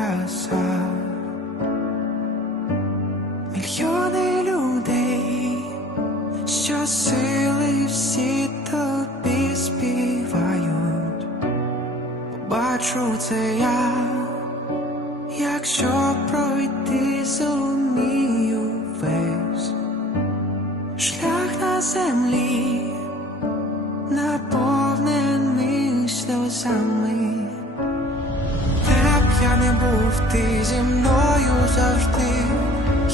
краса, мільйони людей, що сили всі тобі співають, Бачу це я, якщо пройти зумію весь шлях на землі, наповнений сльозами. Був, ти зі мною завжди,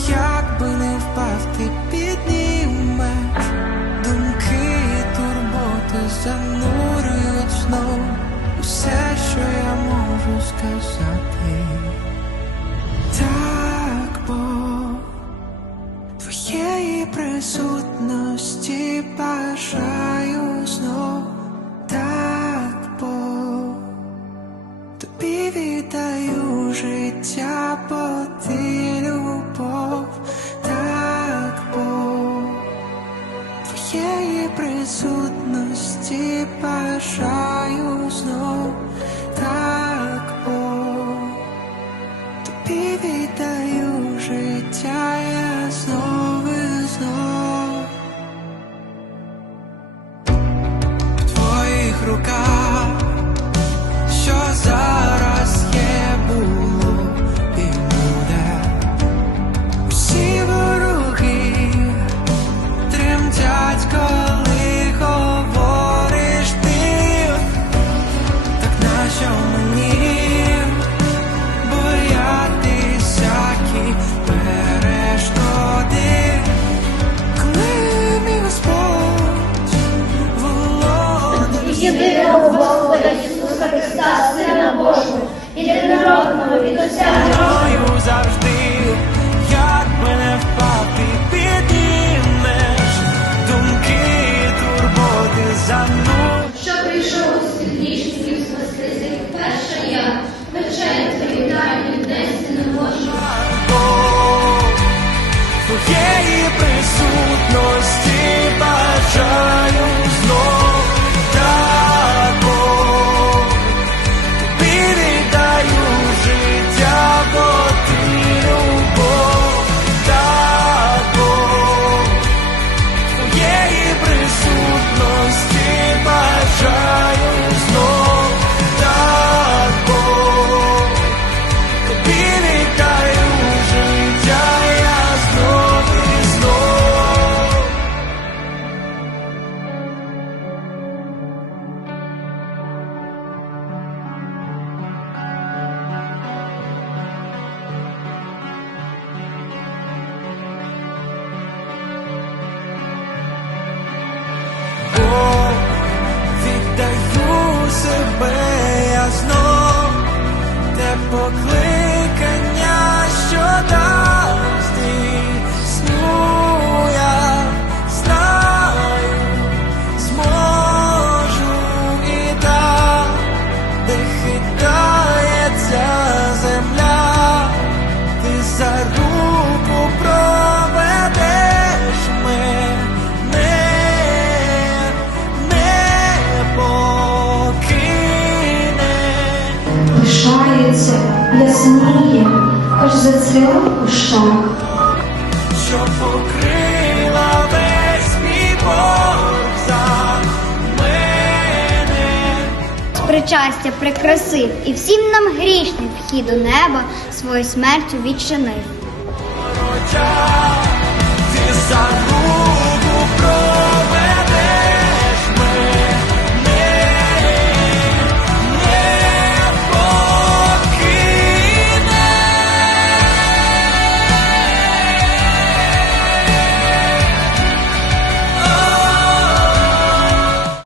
як би не впав, ти піднімеш думки і турботи занурюють знов усе, що я можу сказати. Так, бо твоєї присутності бажаю знов. Так, бо Тобі віддаю життя, бо ти любов, так бо твоєї присутності бажаю знов, так бо тобі віддаю життя, я знов і знов. В твоїх руках нащо мені боятися всякі коли мій Господь єдиного Бога Ісуса Христа, Сина Божого, єдинородного від Отця. Себе я знов, те покликання, ясніє, хоч зацвіла в кущах. що покрила весь мій борг за мене. Причастя прикрасив і всім нам грішним вхід у небо свою смертю відчинив. Хоча ти за руку про